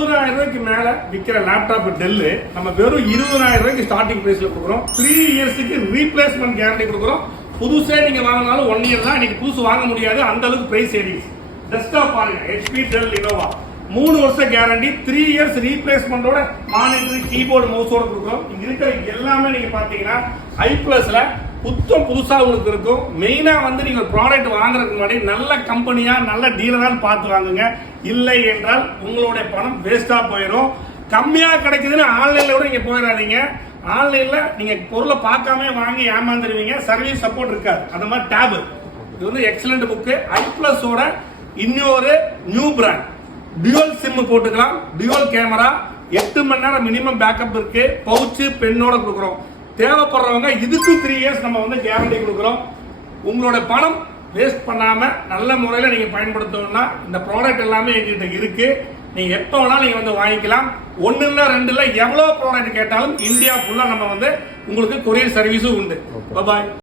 60,000 ரூபாய்க்கு மேல விற்கிற லேப்டாப் டெல் நம்ம வெறும் 20,000 ரூபாய்க்கு ஸ்டார்டிங் பிரைஸ்ல கொடுக்குறோம். 3 இயர்ஸ்க்கு ரீப்ளேஸ்மெண்ட் கேரண்டி கொடுக்குறோம். புதுசே நீங்க வாங்கினாலும் 1 இயர் தான். இன்னைக்கு புதுசு வாங்க முடியாது, அந்த அளவுக்கு பிரைஸ் ஏறிடுச்சு. டெஸ்க்டாப் பாருங்க, HP டெல் லினோவா 3 வருஷம் கேரண்டி, 3 இயர்ஸ் ரீப்ளேஸ்மெண்டோட மானிட்டர் கீபோர்டு மவுஸோட கொடுக்குறோம். இங்க இருக்கிற எல்லாமே நீங்க பாத்தீங்கன்னா i+ல புத்தம் புதுசா உங்களுக்கு இருக்கும். மெயினா வந்து நீங்க ப்ராடக்ட் வாங்குறதுக்கு முன்னாடி நல்ல கம்பெனியா நல்ல டீலரான்னு பார்த்து வாங்குங்க. இல்லை என்றால் உங்களுடைய பணம் வேஸ்டா போயிடும். கம்மியா கிடைக்குதுன்னு ஆன்லைன்ல கூட நீங்க போயிடாதீங்க. ஆன்லைன்ல நீங்க பொருளை பார்க்காம வாங்கி ஏமாந்துருவீங்க. சர்வீஸ் சப்போர்ட் இருக்காது. அந்த மாதிரி டேப் இது வந்து எக்ஸலண்ட் புக். i+ஓட இன்னொரு நியூ பிராண்ட் டியூவல் சிம் போட்டுக்கலாம். டியூவல் கேமரா, 8 மணி நேரம் மினிமம் பேக்கப் இருக்கு. பவுச் பெண்ணோட கொடுக்குறோம். தேவைப்படுறவங்க இதுக்கு 3 இயர்ஸ் நம்ம வந்து கேரண்டி கொடுக்குறோம். உங்களோட பணம் வேஸ்ட் பண்ணாம நல்ல முறையில் நீங்க பயன்படுத்தணும்னா இந்த ப்ராடக்ட் எல்லாமே எங்ககிட்ட இருக்கு. நீங்க எப்போ வேணாலும் நீங்க வந்து வாங்கிக்கலாம். 1 இல்ல 2 இல்ல எவ்வளவு ப்ராடக்ட் கேட்டாலும் இந்தியா ஃபுல்லா நம்ம வந்து உங்களுக்கு கொரியர் சர்வீஸும் உண்டு. பாய்.